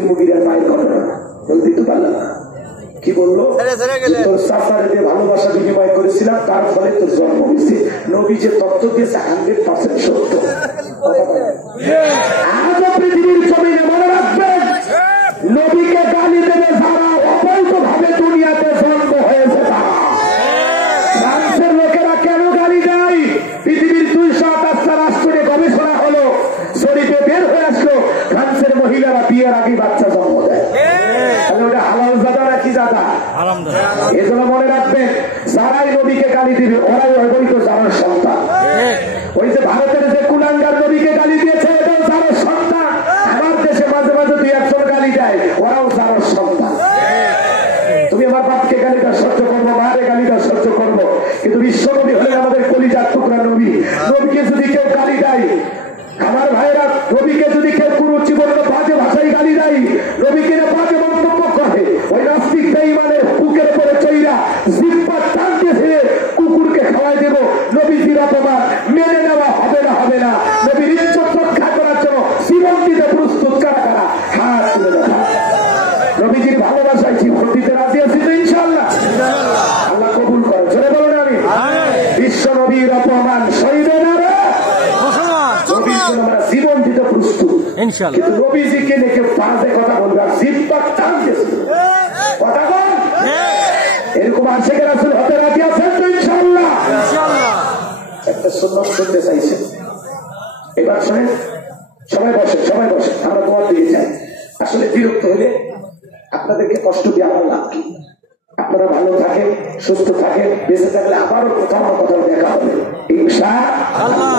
ওয়ালিদ মুগিরার মায়ের ঘটনা বলতে তো পারলাম না। কি বললো? তোর সাফারে যে ভালোবাসা বিনিময় করেছিলাম তার ফলে তোর জন্ম হয়েছে। নবী যে তত্ত্ব দিয়েছে 100% সত্য। আজও পৃথিবীর জমিনে মনে রাখবেন, নবীকে গালি দেবে যারা অবৈধ ভাবে দুনিয়াতে জন্ম হয়েছে তারা। ফ্রান্সের লোকেরা কেন গালি দেয়? পৃথিবীর 228টা রাষ্ট্রে গবেষণা হলো, শরীফে বের হয়ে আসলো ফ্রান্সের মহিলারা বিয়ের আগে বাচ্চা জন্ম দেয়। ওটা হালাল জাদা নাকি জাদা? এজন্য মনে রাখবেন, যারাই নবীকে গালি দিবে ওরাই অবৈধ জানার সন্তান। ওই যে ভারতের যে কুলাঙ্গার নবীকে গালি দিয়েছে এটাও জানার সন্তান। আমার দেশে মাঝে মাঝে 2-1 গালি দেয়, ওরাও জানার সন্তান। তুমি আমার বাপকে গালিটা সহ্য করবো, মায়ের গালিটা সহ্য করবো, কিন্তু বিশ্ব নবী হলেন আমাদের কলিজার টুকরা নবী। নবীকে যদি কেউ গালি দেয়, আমার ভাইরা, নবীকে যদি কেউ কুরুচিপূর্ণ বাজে ভাষায় গালি দেয়, নবীকে বাজে মন্তব্য করে, ওই নাস্তিক বেঈমানের বুকের উপরে চইরা জিহ্বা টান দিয়ে কুকুরকে খাওয়াই দেব। নবীজির অপমান মেনে নেওয়া হবে না, হবে না। নবীর ইজ্জত রক্ষা করার জন্য জীবন দিতে প্রস্তুত কারা কারা? হাত তুলে দেখা। নবীজির ভালোবাসায় জীবন দিতে রাজি আছি তো ইনশাআল্লাহ? আল্লাহ কবুল করে। চলে বলুন আমি বিশ্ব নবীর অপমান সইবে না রে। আমরা জীবন দিতে প্রস্তুত, কিন্তু নবীজিকে নিয়ে বাজে কথা বলবে আর জিহ্বা টান দিয়েছে কথা বল, এরকম আশিকের রাসূল হতে রাজি আছেন তো ইনশাআল্লাহ? একটা সুন্নাত শুনতে চাইছেন, এবার শোনেন। সবাই বসেন, সবাই বসেন, আমরা তোমার দিকে যাই। আসলে বিরক্ত হলে আপনাদেরকে কষ্ট দিয়ে আমার লাভ কি? আপনারা ভালো থাকেন, সুস্থ থাকেন, বেঁচে থাকলে আবারও কোথাও না কোথাও দেখা হবে ইনশাআল্লাহ।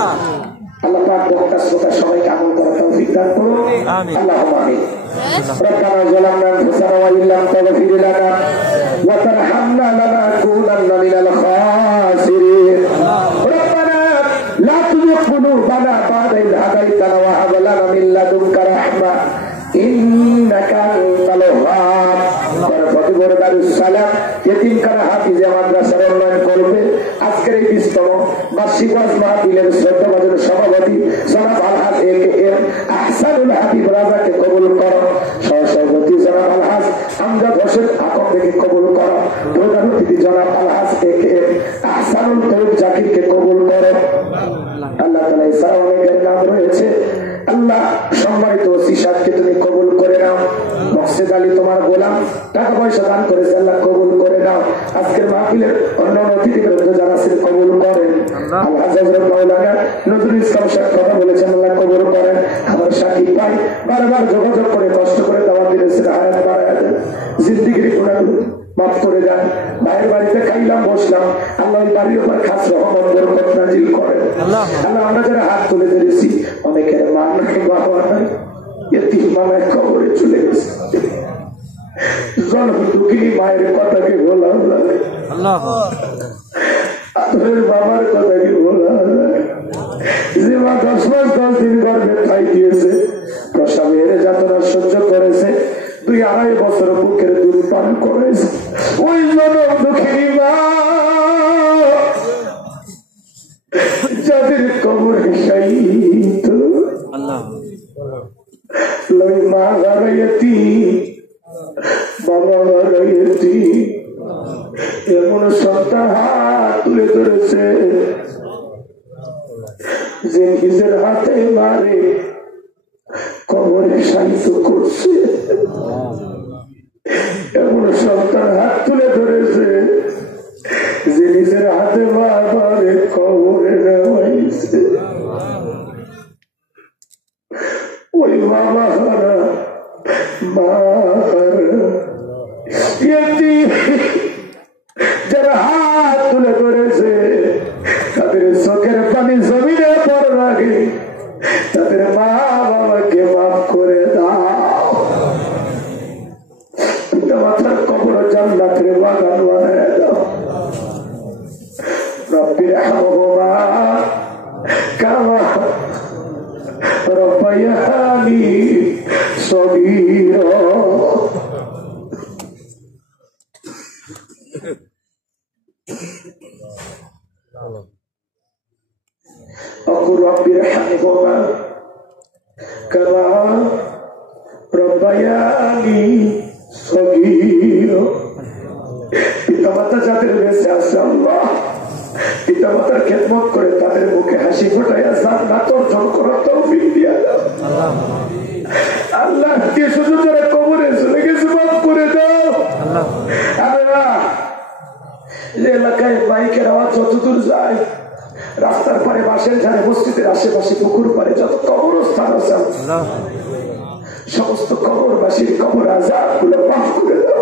আল্লাহ পাক বক্তা শ্রোতা সবাইকে আমল করার তৌফিক দান করুন। আল্লাহুম্মা আমিন। রব্বানা যালামনা আনফুসানা ওয়া ইল্লাম তাগফির লানা ওয়া তারহামনা লানাকুনান্না মিনাল খাসিরিন। রব্বানা লা তুযিগ কুলুবানা বা'দা ইয হাদাইতানা ওয়া হাব লানা মিন লাদুনকা রাহমা ইন্নাকা আনতাল ওয়াহ্হাব। বরকতি বরদারুস সালাম ইতিমখানা হাফিজে মাদ্রাসার উন্নয়ন করবে। আজকের এই 20তম বার্ষিক ওয়াজ মাহফিলের শ্রদ্ধাভাজন সভাপতি জনাব আলহাজ এ.কে.এম আহসানুল হাবিব রাজাকে কবুল করো। সহসভাপতি জনাব আলহাজ আমজাদ হোসেন আকম থেকে কবুল করো। প্রধান অতিথি জনাব আলহাজ এ.কে.এম আহসানুল তৈব জাকিরকে কবুল করো। আল্লাহ তাআলা এছাড়া অনেকের নাম রয়েছে। আল্লাহ সম্মানিত ওসি সাহেবকে তুমি কবুল করে নাও। মকসেদ আলী তোমার গোলাম টাকা পয়সা দান করেছে, আল্লাহ কবুল করে নাও। আজকের মাহফিলের অন্যান্য অতিথিবৃন্দ যারা আছেন কবুল করেন। আল্লাহ হযরত মাওলানা নজরুল ইসলাম সাহেব কথা বলেছেন, আল্লাহ কবুল করেন। আমার সাকিব ভাই বারবার যোগাযোগ করে কষ্ট করে দাওয়াত দিয়েছেন, হায়াত বাড়ায় দেন, জিন্দেগির গুনাহগুলো মাফ করে দেন। ভাইয়ের বাড়িতে খাইলাম বসলাম, আল্লাহ ওই বাড়ির উপর খাস রহমত বরকত নাজিল করেন। আল্লাহ আমরা যারা হাত তুলে ধরেছি, অনেকের মা নাই বাবা নাই, এতিম মামায় কবরে চলে গেছে। জনম দুঃখিনী মায়ের কথাকে বলা যায়, আদরের বাবার কথাকে বলা যায়। যে মা 10 মাস 10 দিন গর্ভে ঠাই দিয়েছে, প্রসবের যাতনা সহ্য করেছে, 2-2.5 বছর বুকের দুধ পান করেছে, ওই জনম দুঃখিনী মা যাদের কবরে শাহীদ লই মা হারাইতি বাবা হারাইতি, এমন সন্তান হাত তুলে ধরেছে যে নিজের হাতে মারে কবরে শায়িত করছে। এমন সন্তান হাত তুলে ধরেছে যে নিজের হাতে মারে কবরে নেওয়াইছে। ওই বাবা হারা মা হারা যারা হাত তুলে ধরেছে, তাদের চোখের পানি জমিনে পড়ার আগে তাদের মা বাবাকে মাফ করে দাও। পিতা মাতার কবর জান্নাতের বাগান বানায় দাও। রব্বির হামহুমা কামা রব্বায়ানি সগীরা। أقول رب ارحمهما كما রব্বায়ানি সগীরা। পিতামাতা যাদের বেঁচে আছে আল্লাহ, পিতামাতার খেদমত করে তাদের মুখে হাসি ফোটাইয়া জান্নাত অর্জন করার তৌফিক দিয়া দাও আল্লাহ। কে শুধু যারা কবরে চলে গেছে মাফ করে দাও আল্লাহ। যে এলাকায় বাইকের আওয়াজ যতদূর যায়, রাস্তার পারে, বাসের ধারে, মসজিদের আশেপাশে, পুকুর পারে যত কবরস্থান আছে সমস্ত কবরবাসীর কবর আযাব গুলো মাফ করে দাও,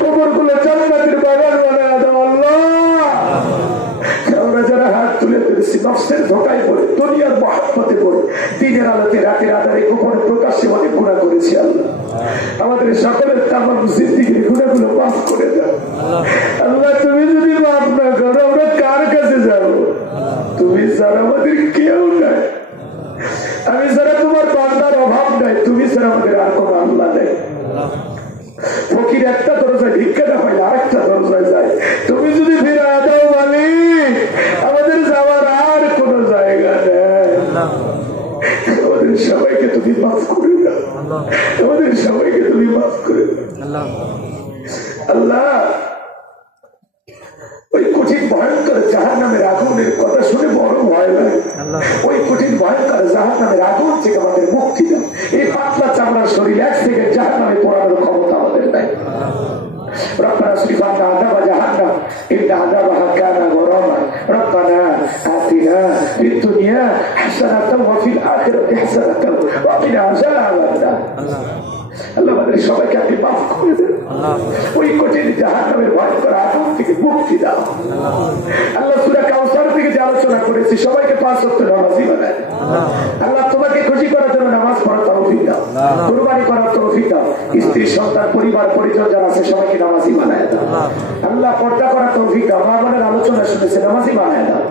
কবর গুলো জান্নাতের বাগান বানায় দাও আল্লাহ। আমরা যারা হাত তুলে ধরেছি নফসের ধোকায় পড়ে, দুনিয়ার মহাব্বতে পড়ে, দিনের আলোতে রাতের আধারে গোপনে প্রকাশ্যে অনেক গুনাহ করেছি আল্লাহ। আমাদের সকলের তামাম জিন্দেগির গুনাহগুলো মাফ করে দাও আল্লাহ। তুমি যদি মাফ না করো আমরা কার কাছে যাব? তুমি ছাড়া আমাদের কেউ নাই, আমি ছাড়া তোমার বান্দার অভাব নাই, তুমি ছাড়া আমাদের আর কোনো আল্লাহ নেই। ফকির একটা দরজায় ভিক্ষা না পাইলে আরেকটা দরজায় যায়, তুমি যদি ফিরায় দাও মালিক আমাদের যাওয়ার আর কোন জায়গা নেই। আমাদের সবাইকে তুমি মাফ করে দাও, আমাদের সবাইকে তুমি মাফ করে দাও আল্লাহ। ওই কঠিন ভয়ঙ্কর জাহান্নামের আগুনের কথা শুনে বড় ভয় লাগে। ওই কঠিন ভয়ঙ্কর জাহান্নামের আগুন থেকে আমাদের মুক্তি দাও। এই পাতলা চামড়ার শরীর এক সেকেন্ড জাহান্নামে পড়ানোর ক্ষমতা আমাদের নাই। ربنا اصرف عنا عذاب جهنم إن عذابها كان غراما ربنا آتنا في الدنيا حسنة وفي الآخرة حسنة وقنا عذاب النار। আল্লাহ আমাদের সবাইকে আপনি মাফ করে দেন, ওই কঠিন জাহান্নামের ভয়ঙ্কর আগুন থেকে মুক্তি দাও আল্লাহ। সূরা কাউসার থেকে যে আলোচনা করেছি সবাইকে 5 ওয়াক্ত নামাজি বানায় আল্লাহ। তোমাকে খুশি করার জন্য নামাজ পড়ার তৌফিক দাও, কুরবানি করার তৌফিক দাও, স্ত্রী সন্তান পরিবার পরিজন যারা আছে সবাইকে নামাজি বানায় দাও আল্লাহ। পর্দা করার তৌফিক দাও, মা বোনের আলোচনা শুনেছে নামাজি বানায় দাও।